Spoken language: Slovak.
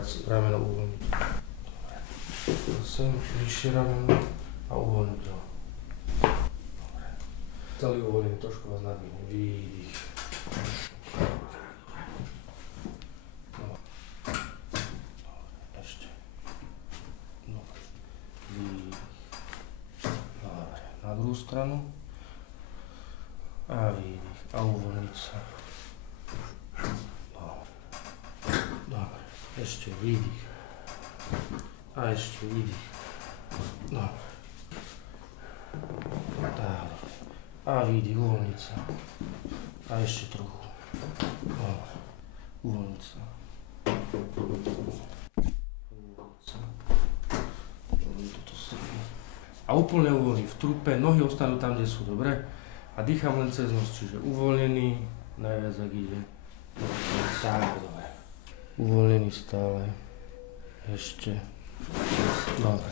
viac rameno uvoľniť. Zase vyššie rameno a uvoľniť ho. Dobre. Celý uvoľnený, trošku vás nadvihnem. Výdych. Dobre. Ešte. Dobre. Výdych. Dobre. Na druhú stranu. A výdych. A uvoľniť sa. Dobre. Ešte výdych. A ešte výdych. Dobre. Tak. A výdych, uvoľniť sa. A ešte trochu. Dobre. Uvoľniť sa. Uvoľniť sa. Toto srdce. A úplne uvoľniť v trupe, nohy ostanú tam, kde sú, dobre? A dýcham len cez nos, čiže uvoľnený, najviac ak ide. Tak, dobre. Uvoľnený stále. Ešte. Dobre.